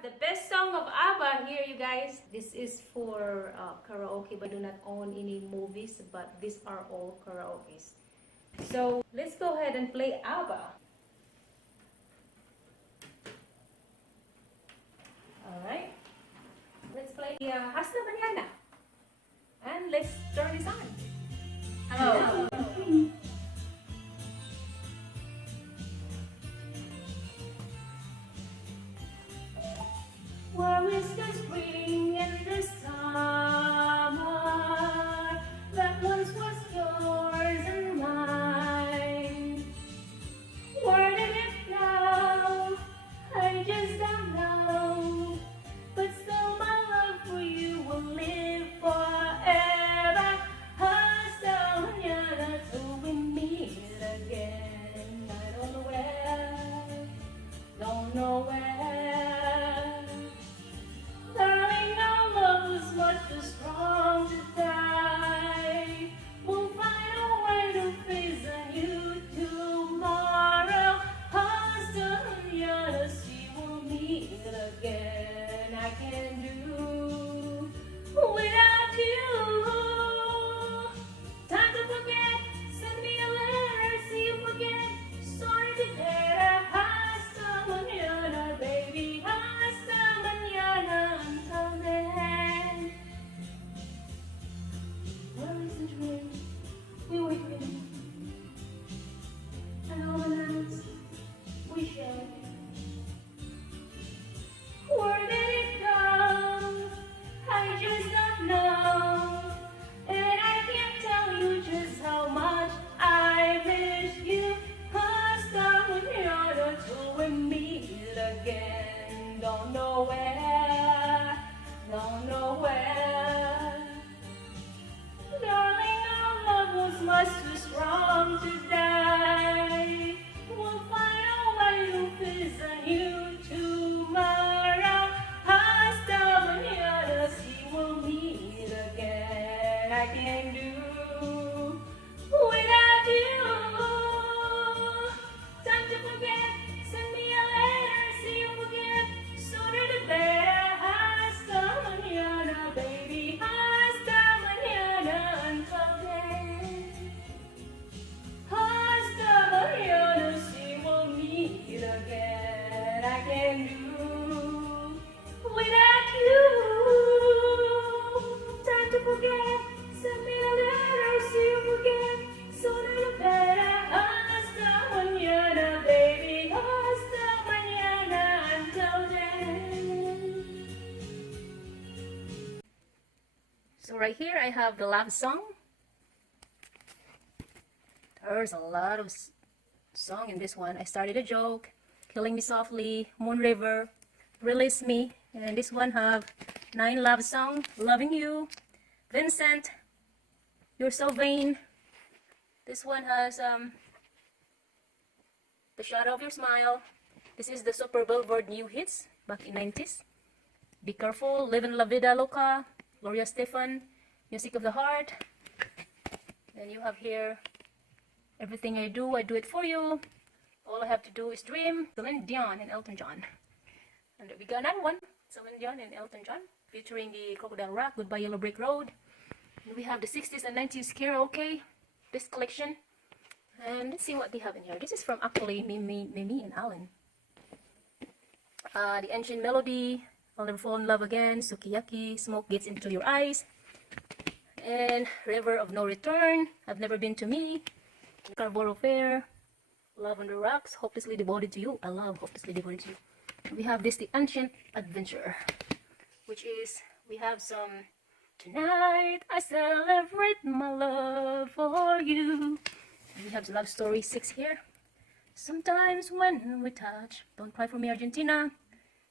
have the best song of ABBA here, you guys. This is for karaoke, but I do not own any movies, but these are all karaokes. So let's go ahead and play ABBA. Alright. Let's play Hasta Manana. And let's turn this on. Hello. Where is the spring and the summer that once was yours and mine? Where did it go? I just don't know. But still my love for you will live forever. Hasta mañana till we meet again. I don't know where, don't know where. Darling, our love is much too strong to die. We'll find a way to face a new tomorrow. Hasta mañana, see we'll meet again. I can't do without you. Time to forget, send me a letter, see you forget. Sorry to better. Hasta mañana, baby. Hasta mañana. Until then, where is the dream we were dreaming? And all the nights we shared. Where did it go? I just don't know. And I can't tell you just how much I miss you. Hasta mañana till we meet again. Don't know where, don't know where. Darling, our love was much too strong to die. We'll find a way to face a new tomorrow. Hasta mañana, see we'll meet again. I can't do without you. Time to forget, send me a letter, see you forget. Sooner the better. Hasta mañana, baby. Hasta mañana. Until then, hasta mañana, see we'll meet again. I can't do without you. Time to forget, send me a letter, see you forget. Sooner the better. Hasta mañana, baby. Hasta mañana. Until then. So right here I have the love song. There's a lot of song in this one. I started a joke, Killing Me Softly, Moon River, Release Me, and this one have 9 love song, Loving You, Vincent, You're So Vain. This one has The Shadow of Your Smile. This is the Super Billboard new hits back in 90s. Be Careful, Livin' La Vida Loca, Gloria Estefan, Music of the Heart. Then you have here Everything I Do It For You. All I Have to Do Is Dream, Celine Dion and Elton John. And we got another one, Celine Dion and Elton John, featuring the Crocodile Rock, Goodbye Yellow Brick Road. And we have the 60s and 90s karaoke, this collection. And let's see what they have in here. This is from actually Mimi and Alan. The Ancient Melody, I'll Never Fall in Love Again, Sukiyaki, Smoke Gets Into Your Eyes, and River of No Return, I've Never Been to Me, Scarborough Fair, Love on the Rocks, Hopelessly Devoted to You. I love Hopelessly Devoted to You. We have this, The Ancient Adventure, which is, we have some Tonight I Celebrate My Love for You. And we have the Love Story 6 here. Sometimes when we touch, Don't Cry For Me Argentina,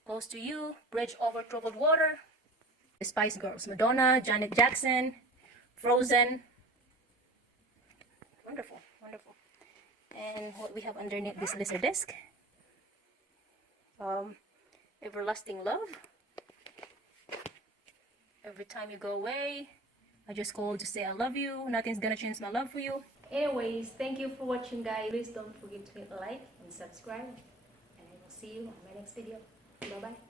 Close to You, Bridge Over Troubled Water, The Spice Girls, Madonna, Janet Jackson, Frozen. Wonderful, wonderful. And what we have underneath this lizard disc, Everlasting Love, Every Time You Go Away, I Just Called to Say I Love You, Nothing's Gonna Change My Love for You. Anyways, thank you for watching, guys. Please don't forget to hit like and subscribe, and I will see you on my next video. Bye bye.